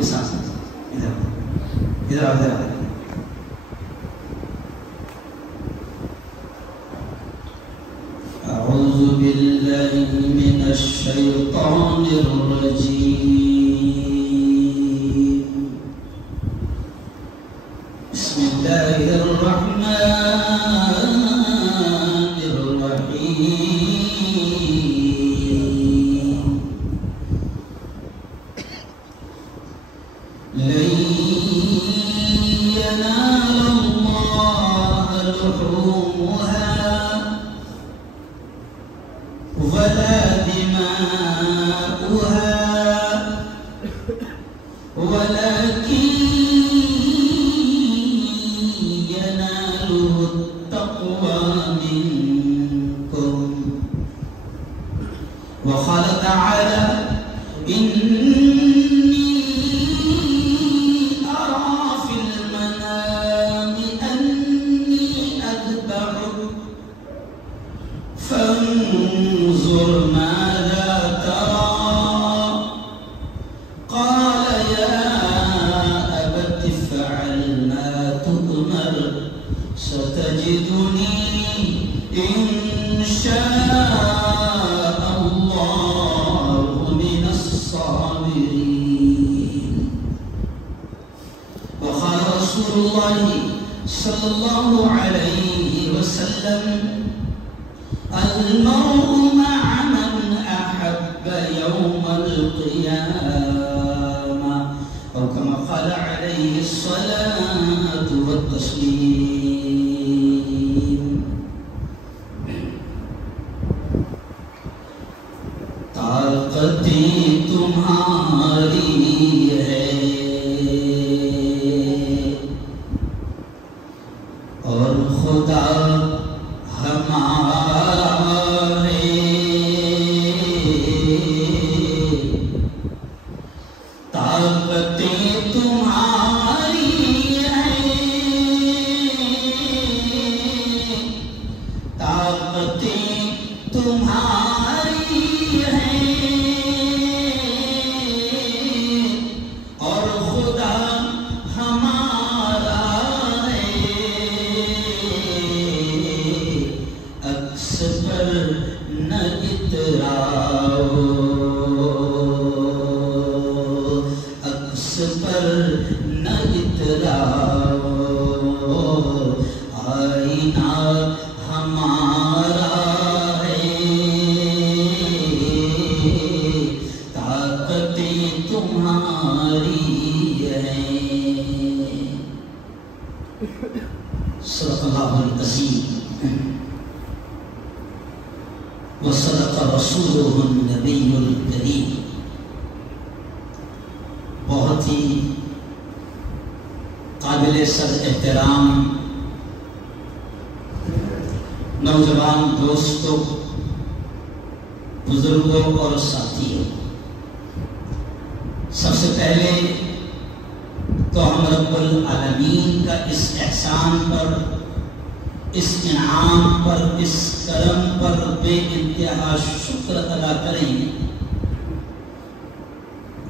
کے ساتھ ادھر ادھر اعوذ باللہ من الشیطان الرجیم بسم اللہ الرحمن نوجوان دوستوں، بزرگوں اور ساتھیوں، سب سے پہلے تو ہم رب العالمین کا اس احسان پر، اس انعام پر، اس کرم پر بے انتہا شکر ادا کریں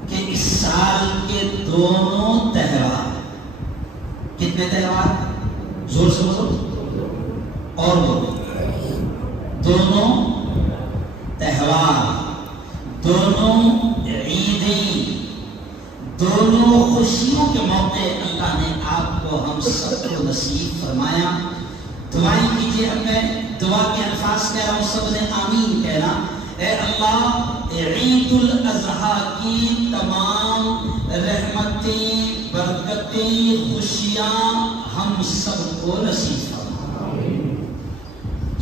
کہ اس سال کے دونوں تہوار، کتنے تہوار؟ زور سے بولو اور بولو، دونوں تہوار، دونوں عیدیں، دونوں خوشیوں کے موقع اللہ نے آپ کو ہم سب کو نصیب فرمایا۔ دعائیں کیجئے، اب میں دعا کے الفاظ کہہ رہا ہوں، سب نے آمین کہنا۔ اے اللہ، عید الاضحیٰ کی تمام رحمتیں، برکتیں، خوشیاں ہم سب کو نصیب فرما۔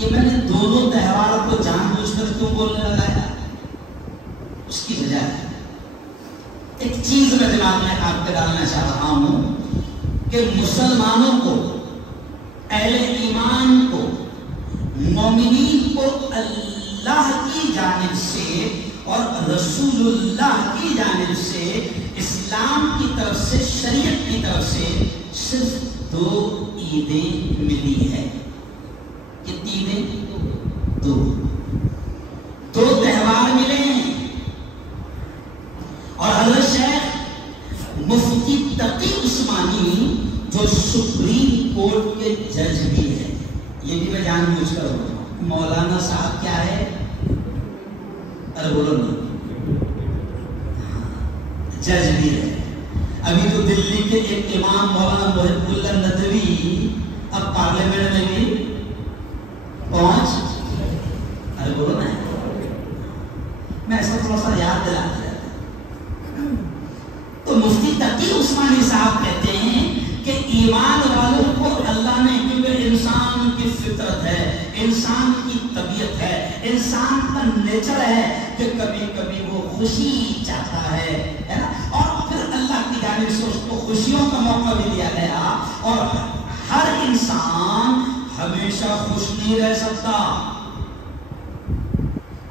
یہ میں نے دونوں تہوار کو جان بوجھ کر کیوں بولنے لگایا؟ اس کی وجہ ہے، ایک چیز میں دماغ میں آپ کے ڈالنا چاہ رہا ہوں کہ مسلمانوں کو، اہل ایمان کو، مومنین کو اللہ کی جانب سے اور رسول اللہ کی جانب سے، اسلام کی طرف سے، شریعت کی طرف سے صرف 2 عیدیں ملی ہے۔ کتنی عیدیں؟ 2 تہوار ملے ہیں، اور حضرت شیخ ایک جج بھی ہے. یہ بھی میں جان بوجھ کر بول رہا ہوں. مولانا صاحب کیا ہے؟ ارے بولو نا. جج بھی ہے. ابھی تو دلی کے ایک امام مولانا محب اللہ ندوی اب پارلیمنٹ میں بھی پہنچ. ارے بولو نا. میں ایسا تھوڑا سا یاد دلاتا رہتا. تو مفتی تقی عثمانی صاحب کہتے ہیں کہ ایمان والوں کو اللہ نے, کیونکہ انسان کی فطرت ہے, انسان کی طبیعت ہے, انسان کا نیچر ہے کہ کبھی کبھی وہ خوشی چاہتا ہے نا, اور پھر اللہ کی جانب سے اس کو خوشیوں کا موقع بھی دیا گیا. اور ہر انسان ہمیشہ خوش نہیں رہ سکتا,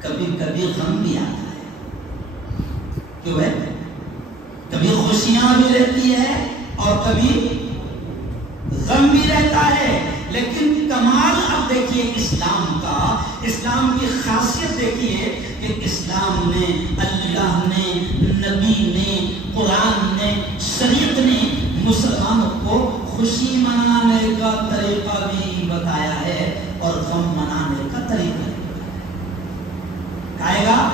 کبھی کبھی غم بھی آتا ہے. کیوں ہے؟ کبھی خوشیاں بھی رہتی ہے اور کبھی غم بھی رہتا ہے. لیکن کمال اب دیکھیے اسلام کا, اسلام کی خاصیت دیکھیے کہ اسلام نے, اللہ نے, نبی نے, قرآن نے, شریعت نے مسلمانوں کو خوشی منانے کا طریقہ بھی بتایا ہے اور غم منانے کا طریقہ بھی بتایا گا.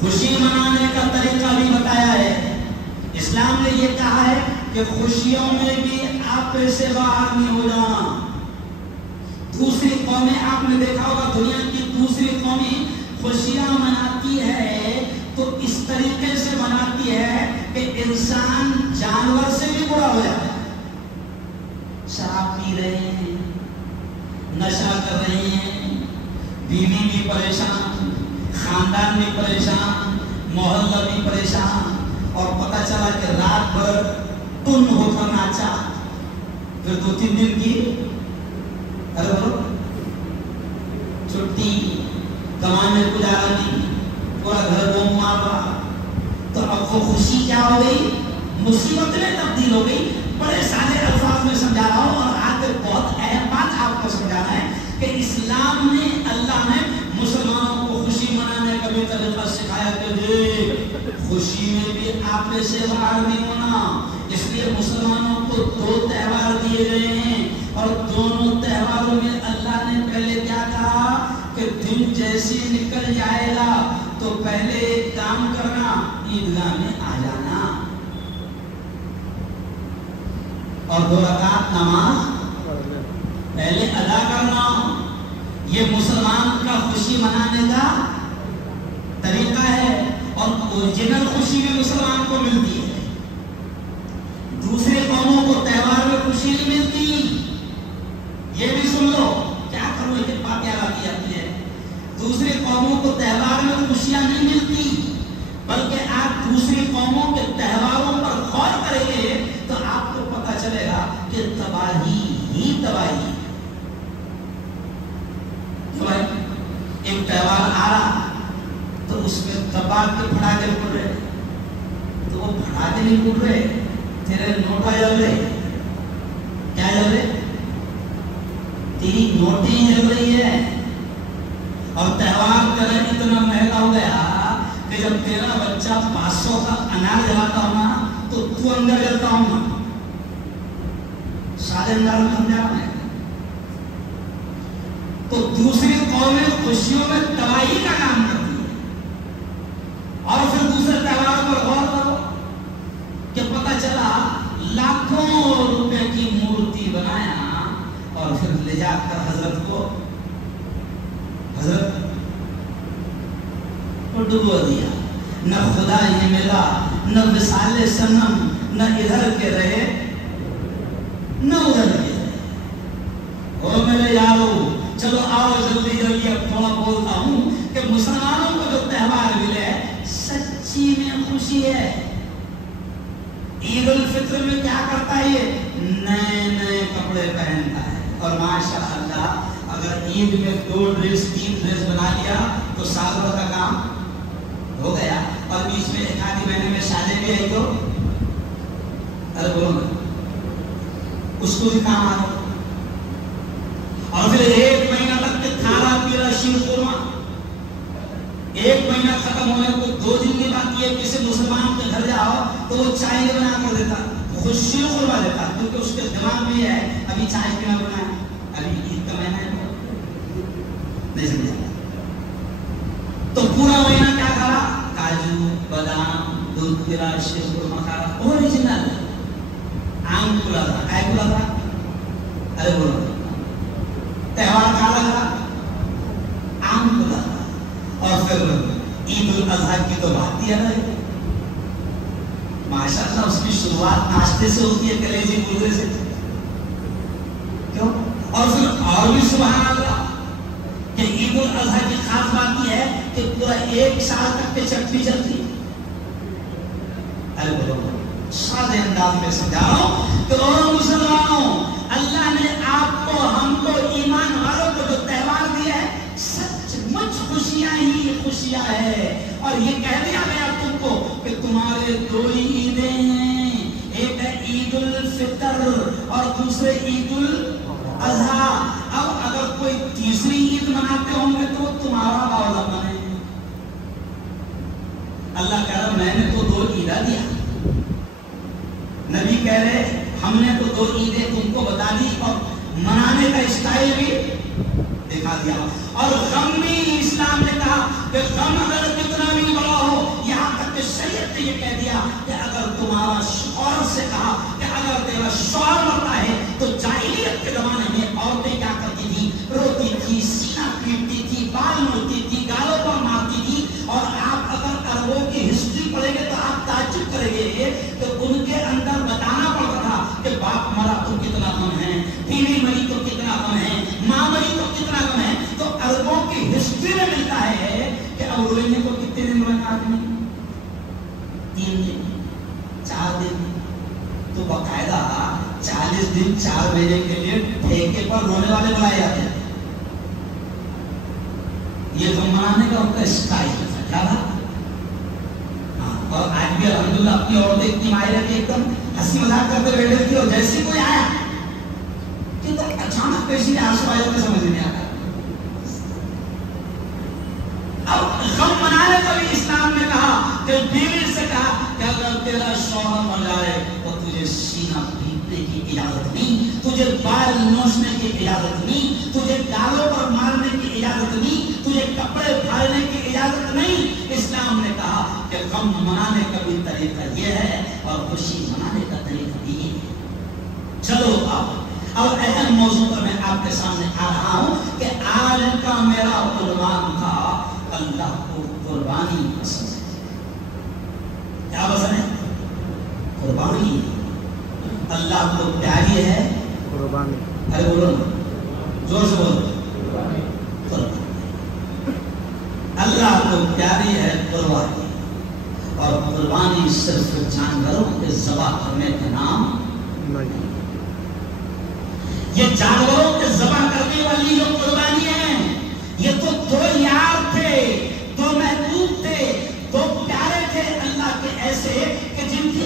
خوشی منانے کا طریقہ بھی بتایا ہے. اسلام نے یہ کہا ہے کہ خوشیوں میں بھی آپے سے باہر نہیں ہو جانا. دوسری قومیں, آپ نے دیکھا ہوگا دنیا کی دوسری قومیں خوشیاں مناتی ہے تو اس طریقے سے مناتی ہے کہ انسان جانور سے بھی برا ہو جاتا ہے. شراب پی رہے ہیں, نشہ کر رہے ہیں, بیوی بھی پریشان, خاندان بھی پریشان, محلہ بھی پریشان, اور پتہ چلا کہ رات بھر ٹن ہو کر ناچا, پھر 2-3 دن کی چھٹی, کمانے کو جا رہی, پورا گھر بوم مار رہا. تو اب وہ خوشی کیا ہو گئی؟ مصیبت میں تبدیل ہو گئی. بڑے سادے الفاظ میں سمجھا رہا ہوں, اور آگے بہت اہم بات آپ کو سمجھانا ہے کہ اسلام نے, اللہ نے مسلمانوں کو خوشی منانے کا بھی طریقہ سکھایا کہ دیکھ خوشی میں بھی آپے سے باہر نہیں ہونا. اس لیے مسلمانوں کو 2 تہوار دیے گئے ہیں, اور دونوں تہواروں میں اللہ نے پہلے کیا کہا کہ دن جیسے نکل جائے گا تو پہلے ایک کام کرنا, عیدگاہ میں آ جانا اور 2 رکعت نماز پہلے ادا کرنا. یہ مسلمان کا خوشی منانے کا طریقہ ہے, اور اوریجنل خوشی بھی مسلمان کو ملتی ہے. دوسرے قوموں کو تہوار میں خوشی نہیں ملتی. یہ بھی سن لو, کیا کرو یہ بات یاد آتی جاتی ہے. دوسری قوموں کو تہوار میں خوشیاں نہیں ملتی, بلکہ آپ دوسری قوموں کے تہواروں پر غور کریں گے تو آپ کو پتہ چلے گا کہ تباہی ہی تباہی. ایک تہوار آ رہا تو اس میں تباہ کے پھڑاکے پھوٹ رہے, تو وہ پھڑاکے نہیں پھوٹ رہے, تیرے نوٹا جل رہے. کیا جل رہے؟ تیری نوٹیں جل رہی ہے. اور تہوار تیرا اتنا مہنگا ہو گیا کہ جب تیرا بچہ 500 کا انار جلاتا ہونا تو تو اندر جلتا ہونا. سارے اندر سمجھا رہا ہے. تو دوسری قومیں خوشیوں میں تباہی کا کام کرتی ہے. اور پھر دوسرے تہوار پر غور کرو کہ پتہ چلا لاکھوں روپے کی مورتی بنایا اور پھر لے جا کر حضرت کو ڈبو دیا. نہ خدا یہ ملا, نہ مثال صنم, نہ ادھر کے رہے نہ ادھر کے رہے. اور میرے یارو چلو آؤ جلدی جلدی اب تھوڑا بولتا ہوں کہ مسلمانوں کو جو تہوار ملے سچی میں خوشی ہے. عید الفطر میں کیا کرتا ہے؟ یہ نئے نئے کپڑے پہنتا ہے, اور ماشاء اللہ اگر عید میں 2 ڈریس 3 ڈریس بنا لیا تو سال بھر کا کام ہو گیا. اور بیچ میں ایک آدھی مہینے میں شادی بھی آئی تو ارے بولو اس کو بھی کام آ رہا. اور پھر 1 مہینہ تک کے کھارا پیرا شیر قورمہ, 1 مہینہ ختم ہونے کو 2 دن کی بات. یہ کسی مسلمان کے گھر جاؤ تو وہ چائے بنا کر دیتا, خوشی قربا دیتا کیونکہ اس کے دماغ میں یہ ہے ابھی چائے پینا بنا ہے، ابھی عید کا مہینہ ہے، نہیں سمجھا؟ تو پورا مہینہ کیا کھا رہا؟ کاجو، بادام، دودھ پلا، شیر قرما کھا رہا، اوریجنل آم کھلا تھا، کائے کھلا تھا؟ ارے بولو تہوار کا لگا آم کھلا تھا، اور پھر عید الاضحیٰ کی تو بات ہی ہے، ماشاءاللہ اس کی شروعات ناشتے سے ہوتی ہے، کلیجی مرغے سے، کیوں؟ اور پھر اور بھی سبحان اللہ کہ عید الاضحیٰ کی خاص بات یہ ہے کہ پورا ایک سال تک کے چٹنی چلتی ہے۔ ارے بولو سادے انداز میں سمجھا رہا ہوں کہ او مسلمانوں، اللہ نے آپ کو، ہم کو، ایمان والوں کو جو تہوار دیا ہے سچ مچ خوشیاں ہی خوشیاں ہے، اور یہ کہہ دیا گیا تم کو کہ تمہارے دو ہی عیدیں ہیں، ایک ہے عید الفطر اور دوسرے عید الاضحیٰ۔ اب اگر کوئی تیسری عید مناتے ہوں گے تو تمہارا باولا بنے۔ اللہ کہہ رہا میں نے تو دو عیدہ دیا، نبی کہہ رہے ہم نے تو دو عیدیں تم کو بتا دی اور منانے کا اسٹائل بھی دکھا دیا، اور غم بھی اسلام نے کہا کہ غم اگر کتنا بھی بڑا ہو، یہاں تک کہ شریعت نے یہ کہہ دیا کہ اگر تمہارا شوہر سے کہا کہ اگر تیرا شوہر مرتا ہے تو جاہلیت کے زمانے میں عورتیں کیا کرتی تھی؟ روتی تھی، سینہ پیٹتی تھی، بال مڑتی تھی، گالوں پر مارتی تھی، اور آپ اگر عربوں کی ہسٹری پڑھیں گے تو آپ تعجب کریں گے کہ ان کے اندر بتانا پڑتا تھا کہ باپ مرا تو کتنا غم ہے، بیوی مری تو کتنا غم ہے، ماں مری تو کتنا غم ہے۔ تو عربوں کی ہسٹری میں ملتا ہے کہ اب رونے کو کتنے دن روئے آدمی؟ 3 دن، 4 دن، تو باقاعدہ 40 دن 4 مہینے کے لیے ٹھیکے پر رونے والے بنائے جاتے ہیں۔ یہ غم منانے کا ان کا اسٹائل تھا، کیا تھا؟ اور آج بھی الحمدللہ اپنی عورتیں اتنی ماہر ہے کہ ایک دم ہنسی مذاق کرتے بیٹھے تھی، اور جیسے کوئی آیا کہ تو اچانک پیشی میں آنسو آ جاتے، سمجھ نہیں آتا۔ اب غم منانے کا بھی اسلام نے کہا کہ بیوی سے کہا کہ اگر تیرا شوہر مر جائے تو تجھے سینہ پیٹنے کی اجازت نہیں، تجھے بال نوچنے کی اجازت نہیں، تجھے گالوں پر مارنے کی اجازت نہیں، تجھے کپڑے پھاڑنے کی اجازت نہیں۔ اسلام نے کہا کہ غم منانے کا بھی طریقہ یہ ہے اور خوشی منانے کا طریقہ بھی یہ ہے۔ چلو اب اہم موضوع پر میں آپ کے سامنے آ رہا ہوں کہ آج کا میرا عنوان تھا اللہ کو قربانی پسند ہے۔ کیا پسند ہے؟ قربانی۔ اللہ کو پیاری ہے قربانی۔ ارے بولو نا، زور سے بولو، قربانی۔ اللہ کو پیاری ہے قربانی، اور قربانی صرف جانوروں کے ذبح کرنے کا نام نہیں۔ یہ جانوروں کے ذبح کرنے والی جو قربانی ہے، یہ تو دو یار تھے، دو محبوب تھے، دو پیارے تھے اللہ کے ایسے کہ جن کی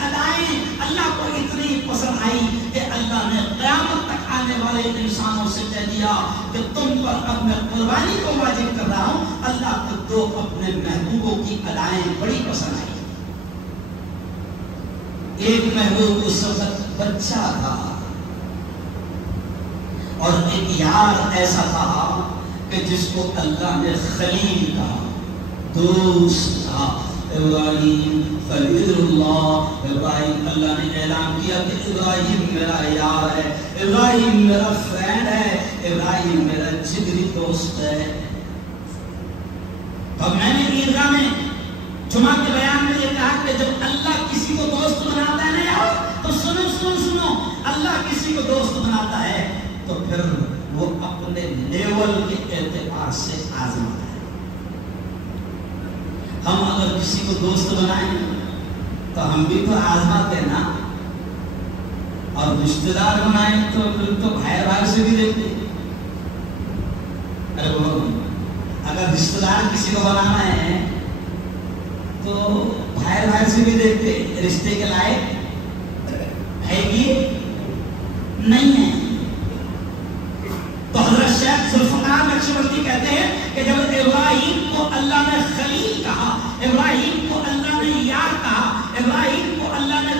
ادائیں اللہ کو اتنی پسند آئی کہ اللہ نے قیامت تک آنے والے انسانوں سے کہہ دیا کہ تم پر اب میں قربانی کو واجب کر رہا ہوں۔ اللہ کو دو اپنے محبوبوں کی ادائیں بڑی پسند آئی۔ ایک محبوب اس وقت بچہ تھا، اور ایک یار ایسا تھا کہ جس کو اللہ نے خلیل کہا، دوست تھا۔ ابراہیم خلیل اللہ، ابراہیم اللہ نے اعلان کیا کہ ابراہیم میرا یار ہے، ابراہیم میرا فرینڈ ہے، ابراہیم میرا جگری دوست ہے۔ اب میں نے عیدگاہ میں جمعہ کے بیان میں یہ کہا کہ جب اللہ کسی کو دوست بناتا ہے نا یار، تو سنو اللہ کسی کو دوست بناتا ہے تو پھر وہ اپنے لیول کے اعتبار سے آزماتا ہے۔ ہم اگر کسی کو دوست بنائیں تو ہم بھی تو آزماتے ہیں نا، اور رشتہ دار بنائیں تو پھر تو بھائی سے بھی دیکھتے ہیں۔ ارے بولو، اگر رشتہ دار کسی کو بنانا ہے تو بھائی سے بھی دیکھتے، رشتے کے لائق ہے کہ نہیں ہے۔ تو حضرت شیخ ذوالفقار نقشبندی کہتے ہیں کہ جب ابراہیم کو اللہ نے خلیل کہا، ابراہیم کو اللہ نے یار کہا، ابراہیم کو اللہ نے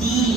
3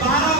12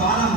12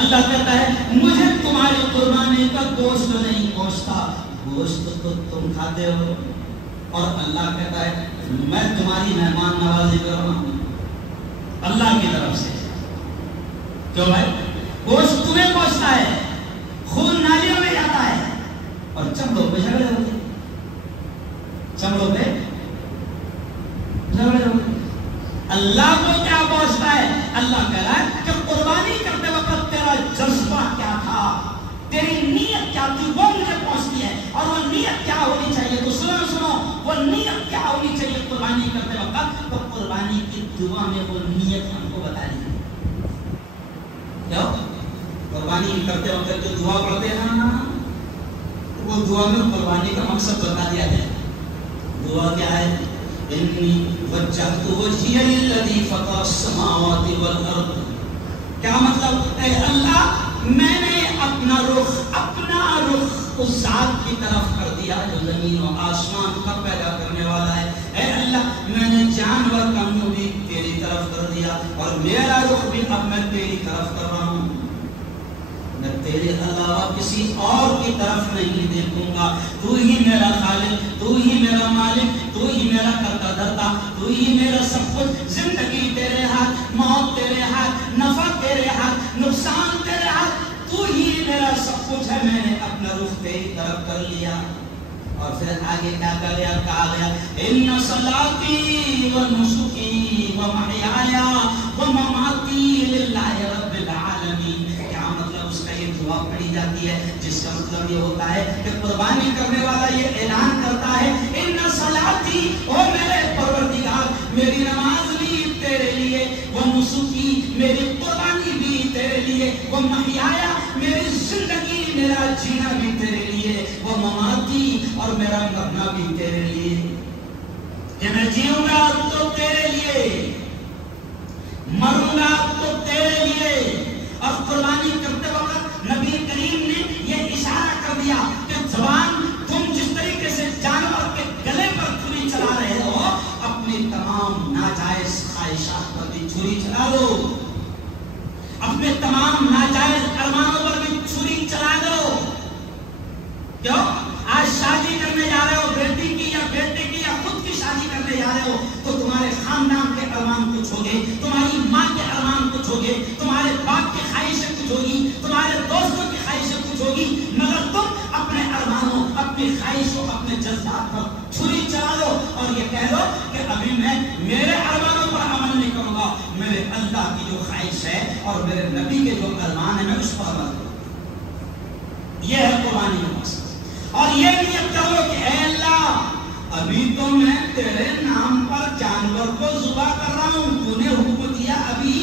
اللہ کہتا ہے مجھے تمہاری قربانی کا گوشت نہیں پہنچتا، گوشت تو تم کھاتے ہو، اور اللہ کہتا ہے میں تمہاری مہمان نوازی کر رہا ہوں اللہ کی طرف سے۔ کیوں بھائی؟ گوشت تمہیں پہنچتا ہے، خون نالیوں میں جاتا ہے، اور چمڑوں پہ جھگڑے ہوتے، چمڑوں پہ جھگڑے ہوتے۔ اللہ کو کیا پہنچتا ہے؟ اللہ کہہ رہا ہے کہ قربانی کرتے وقت تیرا جذبہ کیا تھا، تیری نیت کیا تھی، وہ مجھے پہنچتی ہے۔ اور وہ نیت کیا ہونی چاہیے؟ تو سنو وہ نیت کیا ہونی چاہیے قربانی کرتے وقت؟ تو قربانی کی دعا میں وہ نیت ہم کو بتا دی۔ کیا قربانی کرتے وقت جو دعا پڑھتے ہیں نا، وہ دعا میں قربانی کا مقصد بتا دیا گیا۔ دعا کیا ہے؟ انی وجہت وجہی للذی فطر السماوات والارض۔ کیا مطلب؟ اے اللہ میں نے اپنا رخ اس ذات کی طرف کر دیا جو زمین و آسمان کا پیدا کرنے والا ہے۔ اے اللہ میں نے جانور کا منہ بھی تیری طرف کر دیا، اور میرا رخ بھی اب میں تیری طرف کر رہا ہوں، میں تیرے علاوہ کسی اور کی طرف نہیں دیکھوں گا۔ تو ہی میرا خالق، تو ہی میرا مالک، تو ہی میرا کرتا دھرتا، تو ہی میرا سب کچھ۔ زندگی تیرے ہاتھ، موت تیرے ہاتھ، نفع تیرے ہاتھ، نقصان تیرے ہاتھ، تو ہی میرا سب کچھ ہے۔ میں نے اپنا رخ تیری طرف کر لیا۔ اور پھر آگے کیا کہا گیا؟ ان صلاتی و نسکی و محیای و مماتی للہ رب العالمین۔ کیا مطلب اس کا؟ یہ دعا پڑھی جاتی ہے جس کا مطلب یہ ہوتا ہے کہ قربانی کرنے والا یہ اعلان کرتا ہے ان صلاتی، او میرے پروردگار میری نماز بھی تیرے لیے، وہ نسکی میری قربانی بھی تیرے لیے، وہ محیای میری زندگی میرا جینا بھی تیرے لیے، وہ مماتی اور میرا مرنا بھی تیرے لیے، کہ میں جیوں گا تو تیرے لیے، مروں گا تو تیرے لیے۔ اور قربانی کرتے وقت نبی کریم نے یہ اشارہ کر دیا کہ زبان تم جس طریقے سے جانور کے گلے پر چھری چلا رہے ہو، اپنی تمام ناجائز خواہشات پر بھی چھری چلا دو، اپنے تمام ناجائز ارمانوں پر بھی چھری چلا دو۔ کیوں؟ آج شادی کرنے جا رہے ہو بیٹی کی یا بیٹے کی یا خود کی شادی کرنے جا رہے ہو، تو تمہارے خاندان کے ارمان کچھ ہوگے، تمہاری ماں کے ارمان کچھ ہوگے، تمہارے باپ کی خواہشیں کچھ ہوگی، تمہارے دوستوں کی خواہشیں کچھ ہوگی، مگر تم اپنے ارمانوں، اپنی خواہشوں، اپنے جذبات پر چھری چلا دو اور یہ کہہ دو کہ ابھی میں میرے ارمانوں پر عمل نہیں کروں گا، میرے اللہ کی جو خواہش ہے اور میرے نبی کے جو ارمان ہے میں اس پر عمل کروں۔ یہ ہے قربانی کا مقصد۔ اور یہ نیت کرو کہ اے اللہ ابھی تو میں تیرے نام پر جانور کو ذبح کر رہا ہوں، تو نے حکم دیا ابھی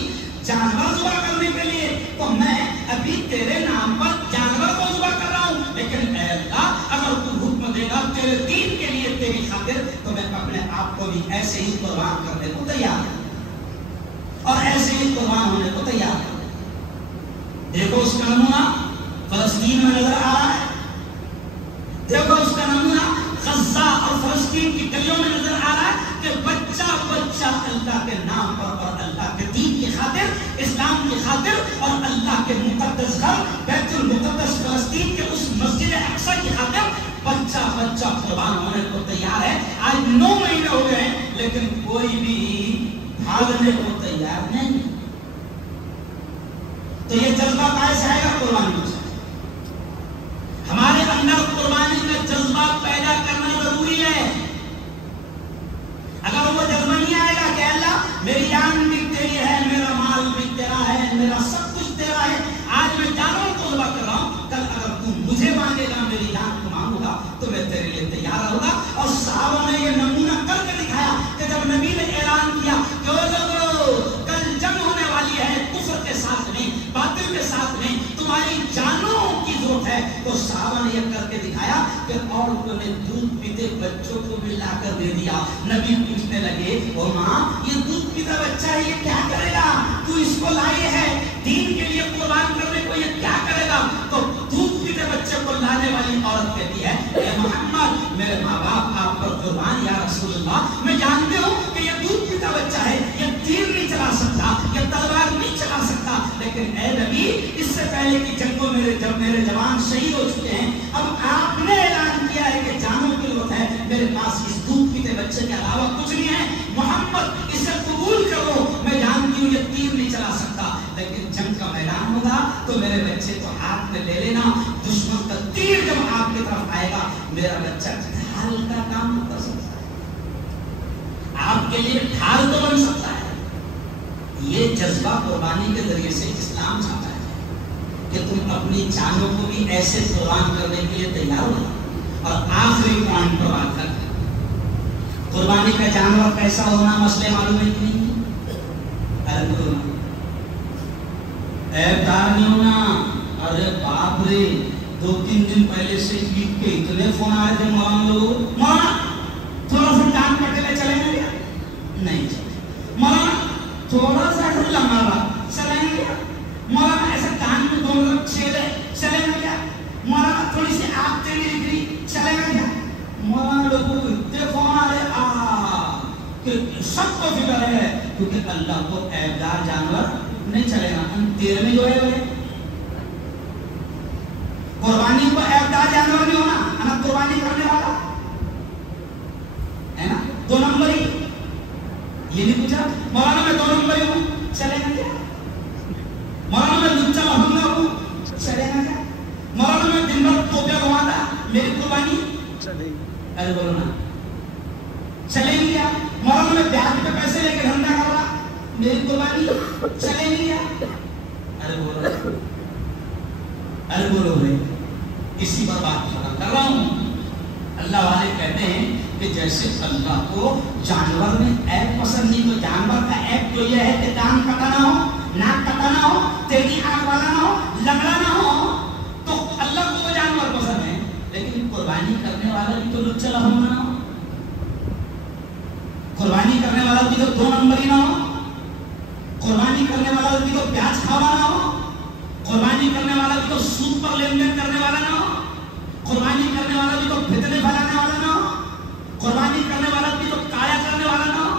جانور ذبح کرنے کے لیے، تو میں ابھی تیرے نام پر جانور کو ذبح کر رہا ہوں، لیکن اے اللہ اگر تو حکم دے گا تیرے دین کے لیے، تیری خاطر، تو میں اپنے آپ کو بھی ایسے ہی قربان کرنے کو تیار ہوں اور ایسے ہی قربان ہونے کو تیار ہوں۔ دیکھو اس کا نمونہ فلسطین میں نظر آ رہا ہے، دیکھو اس کا نمونہ غزہ اور فلسطین کی گلیوں میں نظر آ رہا ہے کہ بچہ اللہ کے نام پر اور اللہ کے دین کی خاطر، اسلام کی خاطر اور اللہ کے مقدس گھر بیت المقدس فلسطین کے اس مسجد اقصی کی خاطر بچہ قربان ہونے کو تیار ہے۔ آج 9 مہینے ہو گئے لیکن کوئی بھی بھاگنے کو تیار نہیں۔ تو یہ جذبہ کیسے آئے گا؟ قربانی سے۔ ہمارے اندر قربانی کا جذبہ پیدا کرنا ضروری ہے۔ اگر وہ جذبہ نہیں آئے گا کہ اللہ میری جان بھی تیری ہے، میرا مال بھی تیرا ہے، میرا سب کچھ تیرا ہے، آج میں جانوں کو ذبح کر رہا ہوں، کل اگر تم مجھے مانگے گا، میری جان کو مانگوں گا تو میں تیرے لیے تیار رہوں گا۔ اور صحابہ نے یہ نمونہ کر کے دکھایا کہ جب نبی نے اعلان کیا کہ وہ لوگوں کل جنگ ہونے والی ہے، کفر کے ساتھ نہیں، باطل کے ساتھ نہیں، تمہاری جانوں کی ضرورت ہے، تو صحابہ نے یہ کر کے دکھایا کہ عورتوں نے دودھ پیتے بچوں کو بھی لا کر دے دیا۔ نبی پوچھنے لگے او ماں یہ دودھ پیتا بچہ ہے یہ کیا کرے گا؟ تو اس کو لائے ہے دین کے لیے قربان کرنے کو، یہ کیا کرے گا؟ تو دودھ پیتے بچے کو لانے والی عورت کہتی ہے اے محمد میرے ماں باپ آپ پر قربان یا رسول اللہ، میں جانتی ہوں کہ یہ دودھ پیتا بچہ ہے، یہ تیر نہیں چلا سکتا، یہ تلوار نہیں چلا سکتا، لیکن اے نبی اس سے پہلے کی جنگوں میں جب میرے جوان شہید ہو چکے ہیں، اب آپ نے اعلان کیا ہے کہ جانوں کی ضرورت ہے، میرے پاس اس دودھ پیتے بچے کے علاوہ کچھ نہیں ہے، محمد اسے قبول کرو، میں جانتی ہوں یہ تیر نہیں چلا سکتا، لیکن جنگ کا میدان ہوگا تو میرے بچے کو ہاتھ میں لے لینا، دشمن کا تیر جب آپ کی طرف آئے گا میرا بچہ ڈھال کا کام کر سکتا ہے، آپ کے لیے ڈھال تو بن سکتا ہے۔ یہ جذبہ قربانی کے ذریعے سے اسلام چاہتا ہے کہ تم اپنی جانوں کو بھی ایسے قربان کرنے کے لیے تیار ہو۔ اور آخری پوائنٹ پر بات کرتے ہیں، قربانی کا جانور کیسا ہونا مسئلے معلوم ہے کہ نہیں؟ ایبدار نہیں ہونا۔ ارے باپ رے، 2-3 دن پہلے سے عید کے اتنے فون آ رہے تھے مولانا لوگ، مولانا تھوڑا سا کام کرتے ہوئے چلیں گے کیا؟ نہیں چلے۔ مولانا تھوڑا سا لمبا رہا چلیں گے؟ مولانا ایسا کان میں 2 طرف چھید ہے چلیں گے کیا؟ مولانا تھوڑی سی آگ تیری دکھ رہی چلیں گے کیا؟ مولانا لوگوں کو اتنے فون آ رہے کہ سب کو فکر ہے، کیونکہ اللہ کو عیبدار جانور نہیں چلے گا، ہم تیر میں جو ہے قربانی کو عیبدار جانور نہیں ہونا، ہم قربانی کرنے والا ہے نا، 2 نمبر ہی۔ یہ نہیں پوچھا مولانا میں 2 نمبر ہی ہوں چلے گا کیا؟ مولانا میں لچا لفنگا ہوں چلے گا کیا؟ مولانا میں دن بھر ٹوپیاں گھماتا میری قربانی چلے گی؟ ارے بولو نا چلے گی کیا؟ مولانا میں بیاج پہ پیسے لے کے دھندا کر رہا میری قربانی چلے گی کیا؟ ارے بولو، ارے بولو بھائی، اسی پر بات کر رہا ہوں۔ اللہ والے کہتے ہیں کہ جیسے اللہ کو جانور میں عیب پسند نہیں، تو جانور کا عیب تو یہ ہے کہ کان کٹا نہ ہو، ناک کٹا نہ ہو، تیری آنکھ والا نہ ہو، لنگڑا نہ ہو، تو اللہ کو وہ جانور پسند ہے۔ لیکن قربانی کرنے والا بھی تو لچا لفنگا نہ ہو، قربانی کرنے والا بھی تو 2 نمبر ہی نہ ہو، قربانی کرنے والا بھی تو پیاز کھاوا نہ ہو، قربانی کرنے والا بھی تو سود پر لین دین کرنے والا نہ ہو، قربانی کرنے والا بھی تو فتنے پھیلانے والا نہ ہو، قربانی کرنے والا بھی تو کایا کرنے والا نہ ہو۔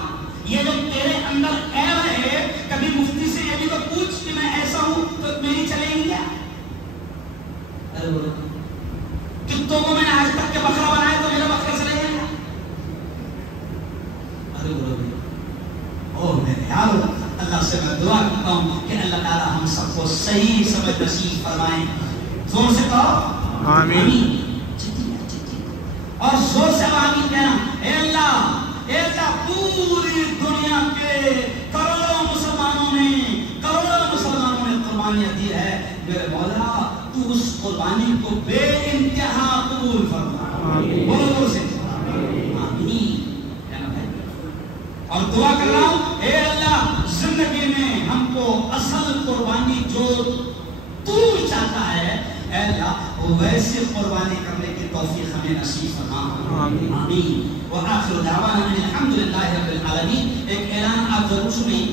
یہ جو تیرے اندر عیب ہے، کبھی مفتی سے یہ بھی تو پوچھ کہ میں ایسا ہوں تو میری چلے گی کیا؟ کتوں کو میں نے آج تک کے بکرا بنایا تو میرا بکرا چلے گا کیا؟ ارے بولو میرے یار، اللہ سے میں دعا کرتا ہوں کہ اللہ تعالی ہم سب کو صحیح سمجھ نصیب فرمائے۔ زور سے کہو آمین، اور زور سے آمین کہنا۔ اے اللہ پوری دنیا کے کروڑوں مسلمانوں نے قربانیاں دی ہے، میرے مولا تو اس قربانی کو بے انتہا قبول فرما، بولو زور سے آمین۔ اور دعا کر رہا ہوں اے اللہ زندگی میں ہم کو اصل قربانی جو تو چاہتا ہے اے اللہ ویسے قربانی کرنے کی توفیق ہمیں نصیب فرما، آمین۔ وآخر دعوانا الحمدللہ رب العالمین۔ ایک اعلان آپ ضرور سنیں،